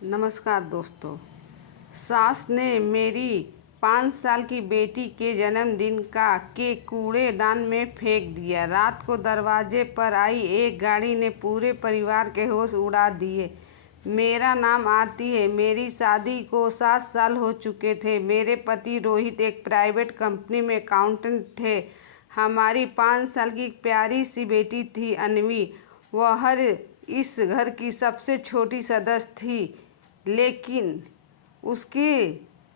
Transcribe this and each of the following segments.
नमस्कार दोस्तों। सास ने मेरी 5 साल की बेटी के जन्मदिन का केक कूड़ेदान में फेंक दिया। रात को दरवाजे पर आई एक गाड़ी ने पूरे परिवार के होश उड़ा दिए। मेरा नाम आरती है। मेरी शादी को 7 साल हो चुके थे। मेरे पति रोहित एक प्राइवेट कंपनी में अकाउंटेंट थे। हमारी 5 साल की एक प्यारी सी बेटी थी अन्वी। वह इस घर की सबसे छोटी सदस्य थी, लेकिन उसके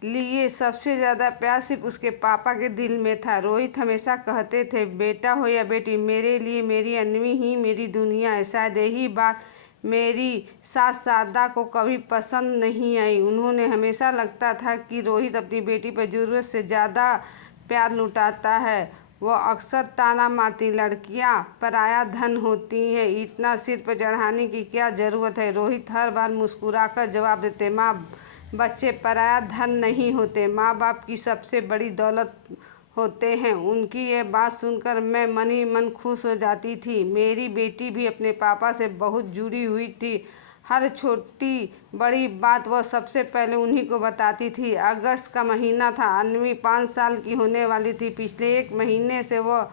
लिए सबसे ज़्यादा प्यार सिर्फ उसके पापा के दिल में था। रोहित हमेशा कहते थे, बेटा हो या बेटी, मेरे लिए मेरी अन्वी ही मेरी दुनिया है। शायद यही बात मेरी सास शारदा को कभी पसंद नहीं आई। उन्होंने हमेशा लगता था कि रोहित अपनी बेटी पर ज़रूरत से ज़्यादा प्यार लुटाता है। वह अक्सर ताना मारती, लड़कियां पराया धन होती हैं, इतना सिर पर चढ़ाने की क्या ज़रूरत है। रोहित हर बार मुस्कुराकर जवाब देते, माँ, बच्चे पराया धन नहीं होते, माँ बाप की सबसे बड़ी दौलत होते हैं। उनकी यह बात सुनकर मैं मन ही मन खुश हो जाती थी। मेरी बेटी भी अपने पापा से बहुत जुड़ी हुई थी। हर छोटी बड़ी बात वह सबसे पहले उन्हीं को बताती थी। अगस्त का महीना था। अन्वी 5 साल की होने वाली थी। पिछले 1 महीने से वह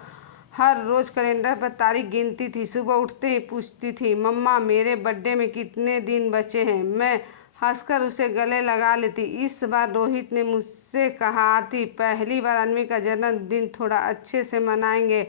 हर रोज़ कैलेंडर पर तारीख गिनती थी। सुबह उठते ही पूछती थी, मम्मा, मेरे बर्थडे में कितने दिन बचे हैं। मैं हंसकर उसे गले लगा लेती। इस बार रोहित ने मुझसे कहा, आरती, पहली बार अन्वी का जन्मदिन थोड़ा अच्छे से मनाएंगे,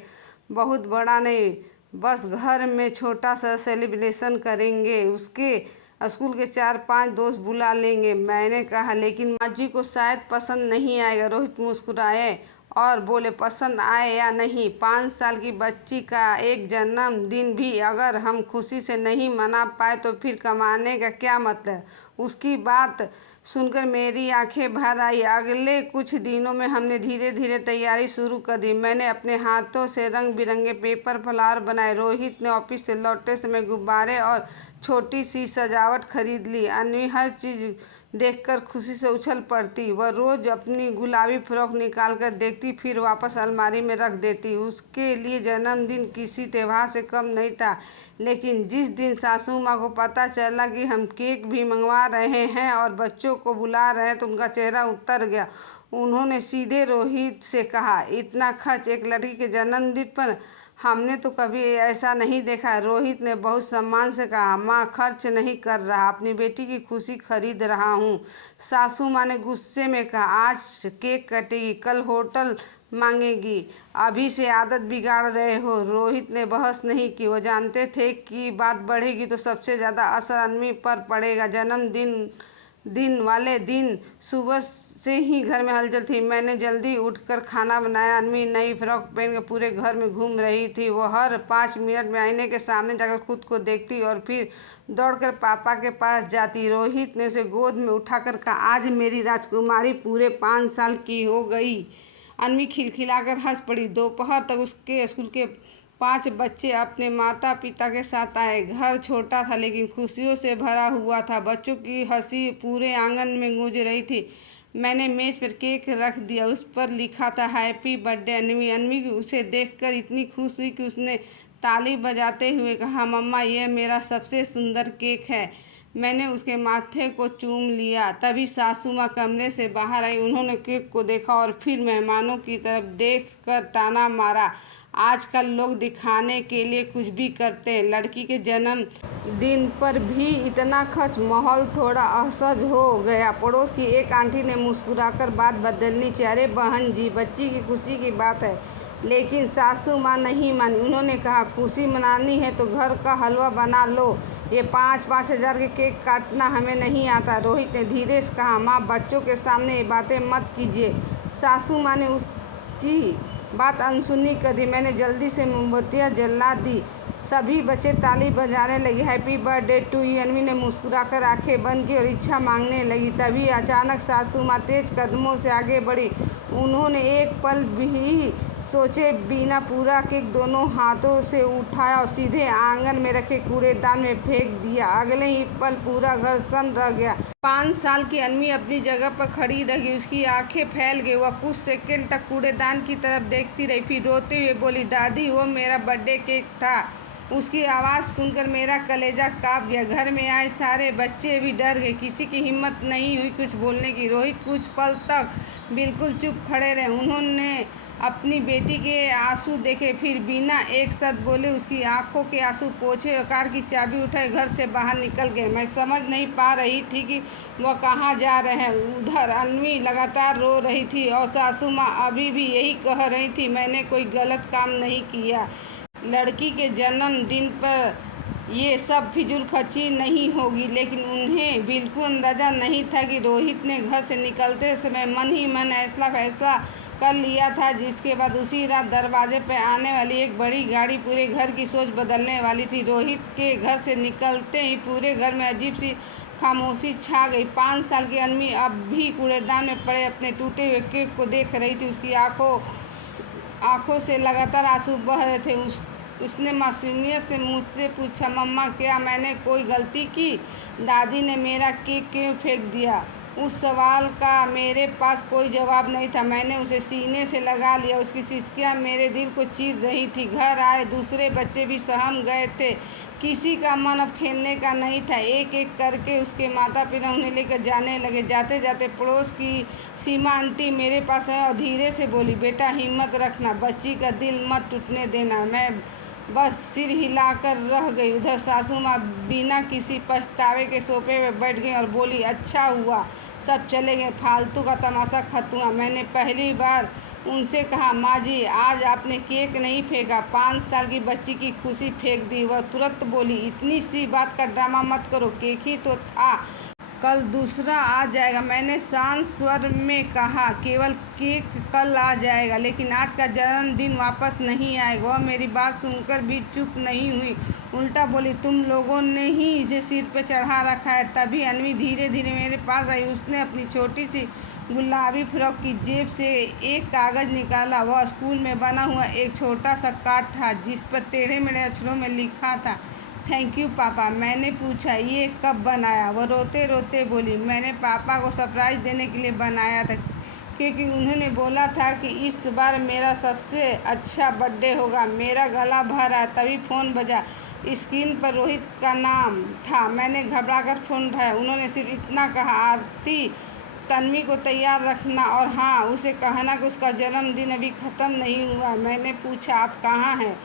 बहुत बड़ा नहीं, बस घर में छोटा सा सेलिब्रेशन करेंगे। उसके स्कूल के 4-5 दोस्त बुला लेंगे। मैंने कहा, लेकिन माँ जी को शायद पसंद नहीं आएगा। रोहित मुस्कुराए और बोले, पसंद आए या नहीं, 5 साल की बच्ची का एक जन्मदिन भी अगर हम खुशी से नहीं मना पाए तो फिर कमाने का क्या मतलब। उसकी बात सुनकर मेरी आंखें भर आई। अगले कुछ दिनों में हमने धीरे धीरे तैयारी शुरू कर दी। मैंने अपने हाथों से रंग बिरंगे पेपर फ्लावर बनाए। रोहित ने ऑफिस से लौटते समय गुब्बारे और छोटी सी सजावट खरीद ली। अन्वी हर चीज़ देखकर खुशी से उछल पड़ती। वह रोज़ अपनी गुलाबी फ्रॉक निकाल कर देखती, फिर वापस अलमारी में रख देती। उसके लिए जन्मदिन किसी त्यौहार से कम नहीं था। लेकिन जिस दिन सासू माँ को पता चला कि हम केक भी मंगवा रहे हैं और बच्चों को बुला रहे हैं, तो उनका चेहरा उतर गया। उन्होंने सीधे रोहित से कहा, इतना खर्च एक लड़की के जन्मदिन पर, हमने तो कभी ऐसा नहीं देखा। रोहित ने बहुत सम्मान से कहा, माँ, खर्च नहीं कर रहा, अपनी बेटी की खुशी खरीद रहा हूँ। सासू माँ ने गुस्से में कहा, आज केक कटेगी, कल होटल मांगेगी, अभी से आदत बिगाड़ रहे हो। रोहित ने बहस नहीं की। वो जानते थे कि बात बढ़ेगी तो सबसे ज़्यादा असर अन्वी पर पड़ेगा। जन्मदिन वाले दिन सुबह से ही घर में हलचल थी। मैंने जल्दी उठकर खाना बनाया। अन्वी नई फ्रॉक पहनकर पूरे घर में घूम रही थी। वो हर 5 मिनट में आईने के सामने जाकर खुद को देखती और फिर दौड़कर पापा के पास जाती। रोहित ने उसे गोद में उठाकर कहा, आज मेरी राजकुमारी पूरे 5 साल की हो गई। अन्वी खिलखिलाकर हंस पड़ी। दोपहर तक उसके स्कूल के 5 बच्चे अपने माता पिता के साथ आए। घर छोटा था लेकिन खुशियों से भरा हुआ था। बच्चों की हंसी पूरे आंगन में गूंज रही थी। मैंने मेज पर केक रख दिया। उस पर लिखा था, हैप्पी बर्थडे अन्वी। अन्वी उसे देखकर इतनी खुश हुई कि उसने ताली बजाते हुए कहा, मम्मा, यह मेरा सबसे सुंदर केक है। मैंने उसके माथे को चूम लिया। तभी सासू माँ कमरे से बाहर आई। उन्होंने केक को देखा और फिर मेहमानों की तरफ देखकर ताना मारा, आजकल लोग दिखाने के लिए कुछ भी करते हैं। लड़की के जन्मदिन पर भी इतना खर्च। माहौल थोड़ा असहज हो गया। पड़ोस की एक आंटी ने मुस्कुराकर बात बदलनी चाहिए, अरे बहन जी, बच्ची की खुशी की बात है। लेकिन सासू माँ नहीं मानी। उन्होंने कहा, खुशी मनानी है तो घर का हलवा बना लो, ये 5-5 हज़ार के केक काटना हमें नहीं आता। रोहित ने धीरे से कहा, माँ, बच्चों के सामने ये बातें मत कीजिए। सासू माँ ने उसकी बात अनसुनी कर दी। मैंने जल्दी से मोमबत्तियाँ जला दी। सभी बच्चे ताली बजाने लगे। Happy birthday to you. Anvi ने मुस्कुराकर आंखें बंद की और इच्छा मांगने लगी। तभी अचानक सासू माँ तेज कदमों से आगे बढ़ी। उन्होंने एक पल भी सोचे बिना पूरा केक दोनों हाथों से उठाया और सीधे आंगन में रखे कूड़ेदान में फेंक दिया। अगले ही पल पूरा घर सन्न रह गया। 5 साल की अन्वी अपनी जगह पर खड़ी रही। उसकी आंखें फैल गई। वह कुछ सेकंड तक कूड़ेदान की तरफ देखती रही, फिर रोते हुए बोली, दादी, वो मेरा बर्थडे केक था, उसकी आवाज़ सुनकर मेरा कलेजा काँप गया। घर में आए सारे बच्चे भी डर गए। किसी की हिम्मत नहीं हुई कुछ बोलने की। रोहित कुछ पल तक बिल्कुल चुप खड़े रहे। उन्होंने अपनी बेटी के आंसू देखे, फिर बिना एक शब्द बोले उसकी आंखों के आंसू पोंछे और कार की चाबी उठाए घर से बाहर निकल गए। मैं समझ नहीं पा रही थी कि वह कहाँ जा रहे हैं। उधर अन्वी लगातार रो रही थी और सासू माँ अभी भी यही कह रही थी, मैंने कोई गलत काम नहीं किया। लड़की के जन्मदिन पर ये सब फिजूलखर्ची नहीं होगी, लेकिन उन्हें बिल्कुल अंदाज़ा नहीं था कि रोहित ने घर से निकलते समय मन ही मन ऐसा फैसला कर लिया था जिसके बाद उसी रात दरवाजे पर आने वाली एक बड़ी गाड़ी पूरे घर की सोच बदलने वाली थी। रोहित के घर से निकलते ही पूरे घर में अजीब सी खामोशी छा गई। 5 साल की अन्वी अब भी कूड़ेदान में पड़े अपने टूटे हुए केक को देख रही थी। उसकी आंखों से लगातार आंसू बह रहे थे। उसने मासूमियत से मुझसे पूछा, मम्मा क्या मैंने कोई गलती की? दादी ने मेरा केक क्यों फेंक दिया? उस सवाल का मेरे पास कोई जवाब नहीं था। मैंने उसे सीने से लगा लिया। उसकी सिसकियाँ मेरे दिल को चीर रही थी। घर आए दूसरे बच्चे भी सहम गए थे। किसी का मन अब खेलने का नहीं था। एक एक करके उसके माता पिता उन्हें लेकर जाने लगे। जाते जाते पड़ोस की सीमा आंटी मेरे पास आए और धीरे से बोली, बेटा हिम्मत रखना, बच्ची का दिल मत टूटने देना। मैं बस सिर हिलाकर रह गई। उधर सासू माँ बिना किसी पछतावे के सोफे में बैठ गई और बोली, अच्छा हुआ सब चले गए, फालतू का तमाशा खत्म हुआ। मैंने पहली बार उनसे कहा, माँ जी आज आपने केक नहीं फेंका, 5 साल की बच्ची की खुशी फेंक दी। वह तुरंत बोली, इतनी सी बात का ड्रामा मत करो, केक ही तो था, कल दूसरा आ जाएगा। मैंने शांत स्वर में कहा, केवल केक कल आ जाएगा, लेकिन आज का जन्मदिन वापस नहीं आएगा। वह मेरी बात सुनकर भी चुप नहीं हुई, उल्टा बोली, तुम लोगों ने ही इसे सिर पे चढ़ा रखा है। तभी अन्वी धीरे धीरे मेरे पास आई। उसने अपनी छोटी सी गुलाबी फ्रॉक की जेब से एक कागज़ निकाला। वह स्कूल में बना हुआ एक छोटा सा कार्ड था जिस पर टेढ़े मेढ़े अक्षरों में लिखा था, थैंक यू पापा। मैंने पूछा, ये कब बनाया? वह रोते रोते बोली, मैंने पापा को सरप्राइज़ देने के लिए बनाया था, क्योंकि उन्होंने बोला था कि इस बार मेरा सबसे अच्छा बर्थडे होगा। मेरा गला भर रहा। तभी फ़ोन बजा। स्क्रीन पर रोहित का नाम था। मैंने घबराकर फ़ोन उठाया। उन्होंने सिर्फ इतना कहा, आरती तन्वी को तैयार रखना और हाँ उसे कहना कि उसका जन्मदिन अभी ख़त्म नहीं हुआ। मैंने पूछा, आप कहाँ हैं?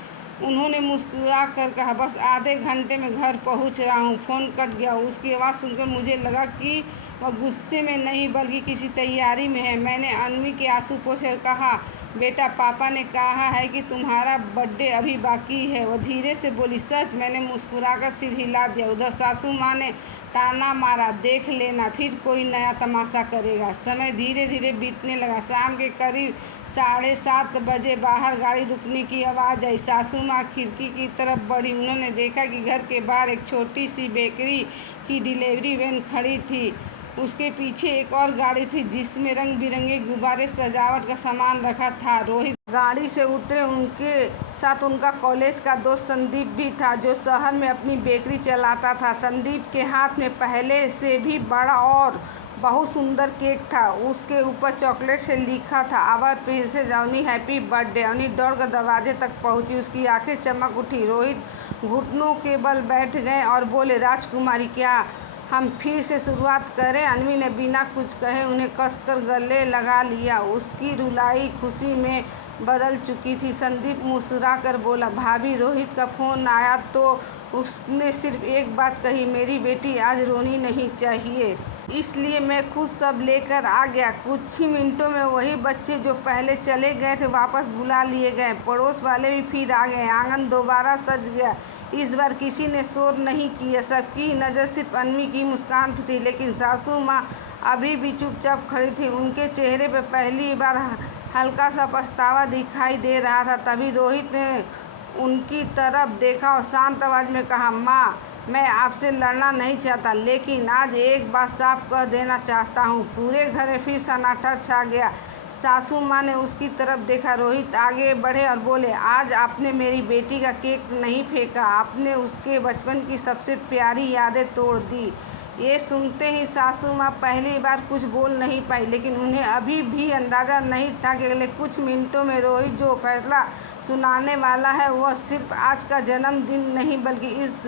उन्होंने मुस्कुरा कर कहा, बस आधे घंटे में घर पहुंच रहा हूं। फ़ोन कट गया। उसकी आवाज़ सुनकर मुझे लगा कि वह गुस्से में नहीं बल्कि किसी तैयारी में है। मैंने अन्वी के आंसू पोंछे और कहा, बेटा पापा ने कहा है कि तुम्हारा बर्थडे अभी बाकी है। वह धीरे से बोली, सच? मैंने मुस्कुराकर सिर हिला दिया। उधर सासू माँ ने ताना मारा, देख लेना फिर कोई नया तमाशा करेगा। समय धीरे धीरे बीतने लगा। शाम के करीब 7:30 बजे बाहर गाड़ी रुकने की आवाज़ आई। सासू माँ खिड़की की तरफ बढ़ी। उन्होंने देखा कि घर के बाहर एक छोटी सी बेकरी की डिलीवरी वैन खड़ी थी। उसके पीछे एक और गाड़ी थी जिसमें रंग बिरंगे गुब्बारे, सजावट का सामान रखा था। रोहित गाड़ी से उतरे। उनके साथ उनका कॉलेज का दोस्त संदीप भी था, जो शहर में अपनी बेकरी चलाता था। संदीप के हाथ में पहले से भी बड़ा और बहुत सुंदर केक था। उसके ऊपर चॉकलेट से लिखा था, our princess Avni, happy birthday. Avni दौड़कर दरवाजे तक पहुंची। उसकी आंखें चमक उठी। रोहित घुटनों के बल बैठ गए और बोले, राजकुमारी क्या हम फिर से शुरुआत करें? अन्वी ने बिना कुछ कहे उन्हें कसकर गले लगा लिया। उसकी रुलाई खुशी में बदल चुकी थी। संदीप मुस्कुराकर बोला, भाभी रोहित का फ़ोन आया तो उसने सिर्फ एक बात कही, मेरी बेटी आज रोनी नहीं चाहिए, इसलिए मैं खुद सब लेकर आ गया। कुछ ही मिनटों में वही बच्चे जो पहले चले गए थे वापस बुला लिए गए। पड़ोस वाले भी फिर आ गए। आंगन दोबारा सज गया। इस बार किसी ने शोर नहीं किया। सबकी नज़र सिर्फ अन्वी की मुस्कान पर थी, लेकिन सासू माँ अभी भी चुपचाप खड़ी थी। उनके चेहरे पर पहली बार हल्का सा पछतावा दिखाई दे रहा था। तभी रोहित ने उनकी तरफ देखा और शांत आवाज़ में कहा, माँ मैं आपसे लड़ना नहीं चाहता, लेकिन आज एक बात साफ कह देना चाहता हूँ। पूरे घर में फिर सन्नाटा छा गया। सासू माँ ने उसकी तरफ देखा। रोहित आगे बढ़े और बोले, आज आपने मेरी बेटी का केक नहीं फेंका, आपने उसके बचपन की सबसे प्यारी यादें तोड़ दी। ये सुनते ही सासू माँ पहली बार कुछ बोल नहीं पाई, लेकिन उन्हें अभी भी अंदाज़ा नहीं था कि अगले कुछ मिनटों में रोहित जो फैसला सुनाने वाला है। वह सिर्फ आज का जन्मदिन नहीं बल्कि इस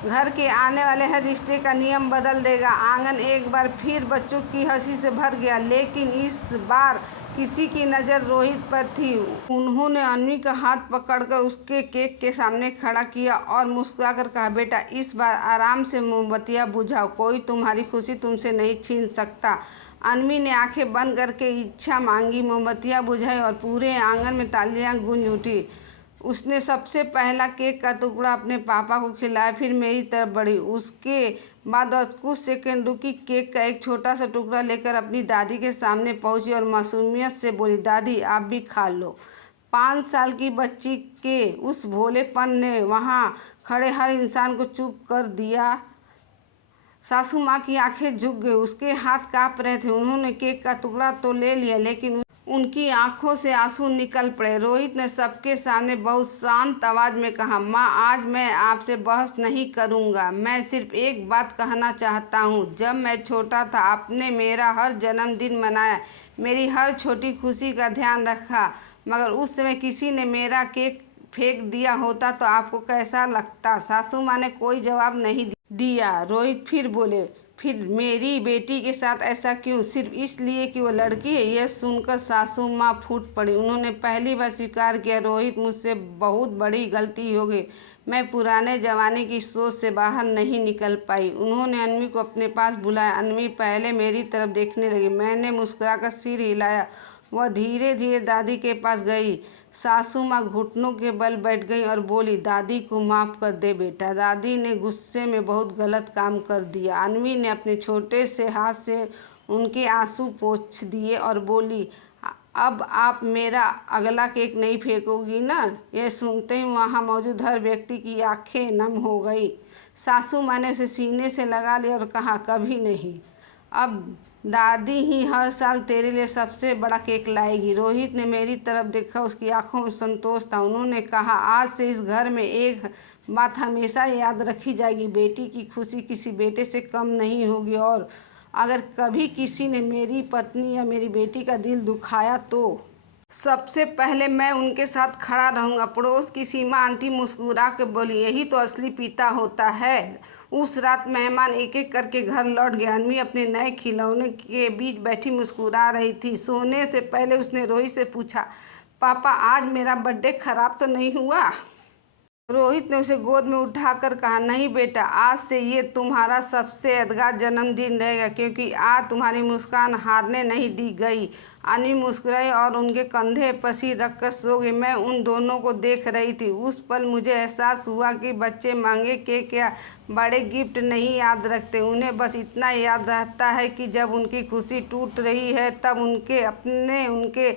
घर के आने वाले हर रिश्ते का नियम बदल देगा। आंगन एक बार फिर बच्चों की हंसी से भर गया, लेकिन इस बार किसी की नज़र रोहित पर थी। उन्होंने अन्वी का हाथ पकड़कर उसके केक के सामने खड़ा किया और मुस्कुराकर कहा, बेटा इस बार आराम से मोमबत्तियाँ बुझाओ, कोई तुम्हारी खुशी तुमसे नहीं छीन सकता। अन्वी ने आंखें बंद करके इच्छा मांगी, मोमबत्तियाँ बुझाई और पूरे आंगन में तालियां गूंज उठी। उसने सबसे पहला केक का टुकड़ा अपने पापा को खिलाया, फिर मेरी तरफ बढ़ी। उसके बाद कुछ सेकंड रुकी, केक का एक छोटा सा टुकड़ा लेकर अपनी दादी के सामने पहुंची और मासूमियत से बोली, दादी आप भी खा लो। 5 साल की बच्ची के उस भोलेपन ने वहाँ खड़े हर इंसान को चुप कर दिया। सासू माँ की आंखें झुक गई, उसके हाथ काँप रहे थे। उन्होंने केक का टुकड़ा तो ले लिया, लेकिन उनकी आंखों से आंसू निकल पड़े। रोहित ने सबके सामने बहुत शांत आवाज में कहा, माँ आज मैं आपसे बहस नहीं करूँगा, मैं सिर्फ एक बात कहना चाहता हूँ। जब मैं छोटा था आपने मेरा हर जन्मदिन मनाया, मेरी हर छोटी खुशी का ध्यान रखा, मगर उस समय किसी ने मेरा केक फेंक दिया होता तो आपको कैसा लगता? सासू माँ ने कोई जवाब नहीं दिया। रोहित फिर बोले, फिर मेरी बेटी के साथ ऐसा क्यों? सिर्फ इसलिए कि वो लड़की है? यह सुनकर सासू माँ फूट पड़ी। उन्होंने पहली बार स्वीकार किया, रोहित मुझसे बहुत बड़ी गलती हो गई, मैं पुराने ज़माने की सोच से बाहर नहीं निकल पाई। उन्होंने अन्वी को अपने पास बुलाया। अन्वी पहले मेरी तरफ देखने लगी, मैंने मुस्कुराकर सिर हिलाया। वह धीरे धीरे दादी के पास गई। सासू माँ घुटनों के बल बैठ गई और बोली, दादी को माफ़ कर दे बेटा, दादी ने गुस्से में बहुत गलत काम कर दिया। अन्वी ने अपने छोटे से हाथ से उनके आंसू पोंछ दिए और बोली, अब आप मेरा अगला केक नहीं फेंकोगी ना? यह सुनते ही वहाँ मौजूद हर व्यक्ति की आंखें नम हो गई। सासू माँ ने उसे सीने से लगा लिया और कहा, कभी नहीं, अब दादी ही हर साल तेरे लिए सबसे बड़ा केक लाएगी। रोहित ने मेरी तरफ देखा, उसकी आंखों में संतोष था। उन्होंने कहा, आज से इस घर में एक बात हमेशा याद रखी जाएगी, बेटी की खुशी किसी बेटे से कम नहीं होगी, और अगर कभी किसी ने मेरी पत्नी या मेरी बेटी का दिल दुखाया तो सबसे पहले मैं उनके साथ खड़ा रहूँगा। पड़ोस की सीमा आंटी मुस्कुरा के बोली, यही तो असली पिता होता है। उस रात मेहमान एक एक करके घर लौट गए। अन्वी अपने नए खिलौने के बीच बैठी मुस्कुरा रही थी। सोने से पहले उसने रोहित से पूछा, पापा आज मेरा बर्थडे खराब तो नहीं हुआ? रोहित ने उसे गोद में उठाकर कहा, नहीं बेटा, आज से ये तुम्हारा सबसे यादगार जन्मदिन रहेगा, क्योंकि आज तुम्हारी मुस्कान हारने नहीं दी गई। अन्वी मुस्कुराई और उनके कंधे पर सिर रखकर सो गई। मैं उन दोनों को देख रही थी। उस पल मुझे एहसास हुआ कि बच्चे मांगे केक या बड़े गिफ्ट नहीं याद रखते, उन्हें बस इतना याद रहता है कि जब उनकी खुशी टूट रही है तब उनके